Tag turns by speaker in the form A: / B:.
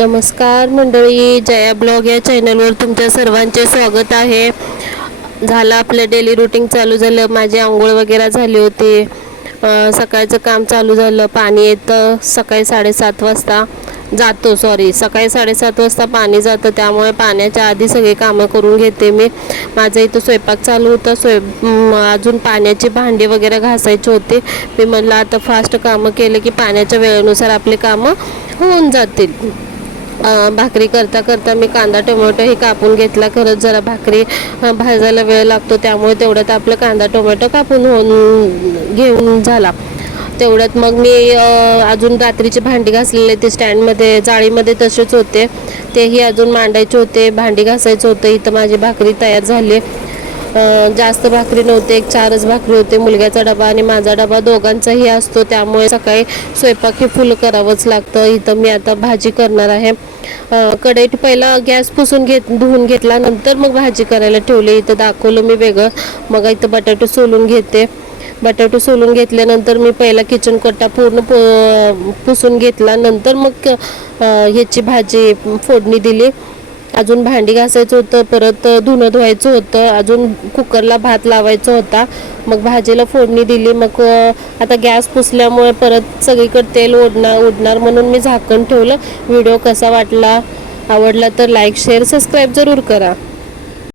A: नमस्कार मंडळी जया ब्लॉग या चॅनलवर तुमच्या सर्वांचे स्वागत आहे. झालं आपलं डेली रुटीन चालू झालं माझी आंघोळ वगैरे झाली होती. सकाळचं काम चालू झालं पाणी येतं सकाळी साडेसात वाजता जातो सॉरी सकाळी साडेसात वाजता पाणी जातं त्यामुळे पाण्याच्या आधी सगळी कामं करून घेते मी. माझं इथं स्वयंपाक चालू होता स्वय अजून पाण्याची भांडी वगैरे घासायची होती. मी म्हटलं आता फास्ट कामं केलं की पाण्याच्या वेळेनुसार आपली कामं होऊन जातील. भाकरी करता करता मी कांदा टोमॅटो हे कापून घेतला. खरंच जरा भाकरी भाजायला वेळ लागतो त्यामुळे तेवढ्यात आपलं कांदा टोमॅटो कापून होऊन घेऊन झाला. तेवढ्यात मग मी अजून रात्रीची भांडी घासलेले ते स्टँडमध्ये जाळीमध्ये तसेच होते. तेही अजून मांडायचे होते. भांडी घासायचं होतं. इथं माझी भाकरी तयार झाली. जास्त भाकरी नव्हते. एक चारच भाकरी होते. मुलग्याचा डबा आणि माझा डबा दोघांचाही असतो. त्यामुळे सकाळी स्वयंपाक हे फुल करावंच लागतं. इथं मी आता भाजी करणार आहे. कढईत पहिला गॅस पुसून घेत धुवून घेतला नंतर मग भाजी करायला ठेवली. इथं दाखवलं मी वेगळं. मग इथं बटाटे सोलून घेते. बटाटे सोलून घेतल्यानंतर मी पहिला किचन कट्टा पूर्ण पु पुसून घेतला नंतर मग ह्याची भाजी फोडणी दिली. अजून भांडी घासायचं होतं परत धुणं धुवायचं होतं अजून कुकरला भात लावायचा होता. मग भाजीला फोडणी दिली मग आता गॅस पुसल्यामुळे परत सगळीकडे तेल ओढणार ओढणार म्हणून मी झाकण ठेवलं. व्हिडिओ कसा वाटला आवडला तर लाईक शेअर सबस्क्राईब जरूर करा.